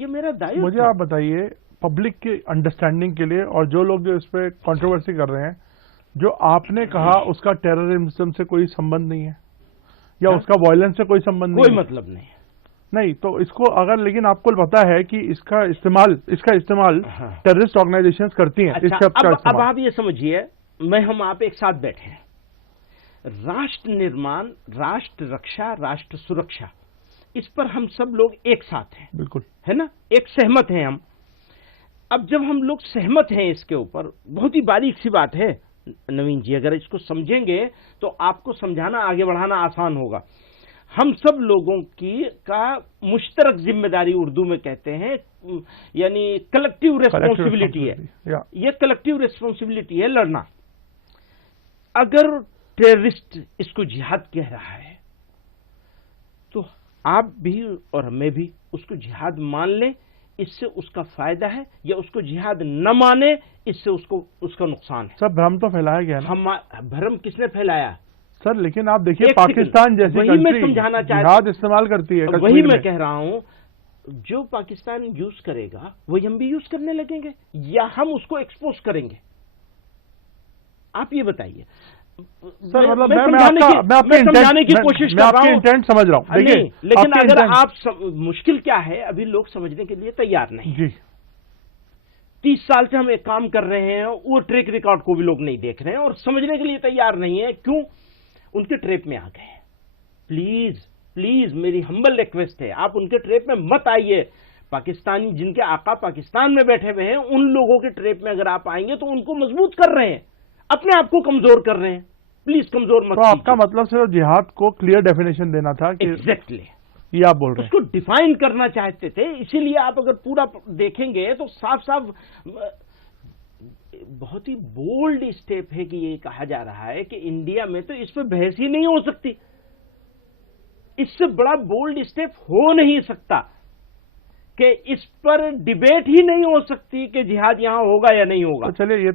ये मेरा दायित्व। मुझे आप बताइए, पब्लिक की अंडरस्टैंडिंग के लिए, और जो लोग जो इस पे कंट्रोवर्सी कर रहे हैं, जो आपने कहा उसका टेररिज्म से कोई संबंध नहीं है या उसका वायलेंस से कोई संबंध नहीं है? कोई मतलब नहीं है। नहीं, तो इसको अगर, लेकिन आपको पता है कि इसका इस्तेमाल टेररिस्ट ऑर्गेनाइजेशंस करती हैं। अच्छा, अब आप ये समझिए, हम आप एक साथ बैठे हैं, राष्ट्र निर्माण, राष्ट्र रक्षा, राष्ट्र सुरक्षा, इस पर हम सब लोग एक साथ हैं। बिल्कुल, है ना, एक सहमत हैं हम। अब जब हम लोग सहमत हैं इसके ऊपर, बहुत ही बारीक सी बात है नवीन जी, अगर इसको समझेंगे तो आपको समझाना, आगे बढ़ाना आसान होगा। हम सब लोगों की का मुश्तरक जिम्मेदारी उर्दू में कहते हैं, यानी कलेक्टिव रेस्पॉन्सिबिलिटी है। ये कलेक्टिव रेस्पॉन्सिबिलिटी है लड़ना। अगर टेररिस्ट इसको जिहाद कह रहा है तो आप भी और मैं भी उसको जिहाद मान लें, इससे उसका फायदा है, या उसको जिहाद न माने, इससे उसका नुकसान है। सर, भ्रम तो फैलाया गया ना। भ्रम किसने फैलाया सर? लेकिन आप देखिए, पाकिस्तान जैसी कंट्री जिहाद इस्तेमाल करती है। वही मैं कह रहा हूं, जो पाकिस्तान यूज करेगा वही हम भी यूज करने लगेंगे, या हम उसको एक्सपोज करेंगे? आप ये बताइए सर। मतलब मैं समझाने की कोशिश कर रहा हूं, इंटेंट समझ रहा हूं। देखिए, लेकिन अगर आप मुश्किल क्या है, अभी लोग समझने के लिए तैयार नहीं जी। 30 साल से हम एक काम कर रहे हैं, वो ट्रैक रिकॉर्ड को भी लोग नहीं देख रहे हैं और समझने के लिए तैयार नहीं है। क्यों? उनके ट्रैप में आ गए। प्लीज प्लीज, मेरी हम्बल रिक्वेस्ट है, आप उनके ट्रैप में मत आइए। पाकिस्तानी जिनके आका पाकिस्तान में बैठे हुए हैं, उन लोगों के ट्रैप में अगर आप आएंगे तो उनको मजबूत कर रहे हैं, अपने आप को कमजोर कर रहे हैं। प्लीज कमजोर मत। तो आपका मतलब सिर्फ जिहाद को क्लियर डेफिनेशन देना था कि एग्जैक्टली ये आप बोल रहे हैं, उसको डिफाइन करना चाहते थे। इसीलिए आप अगर पूरा देखेंगे तो साफ साफ बहुत ही बोल्ड स्टेप है कि ये कहा जा रहा है कि इंडिया में तो इस पर बहस ही नहीं हो सकती। इससे बड़ा बोल्ड स्टेप हो नहीं सकता कि इस पर डिबेट ही नहीं हो सकती कि जिहाद यहां होगा या नहीं होगा। तो चलिए, ये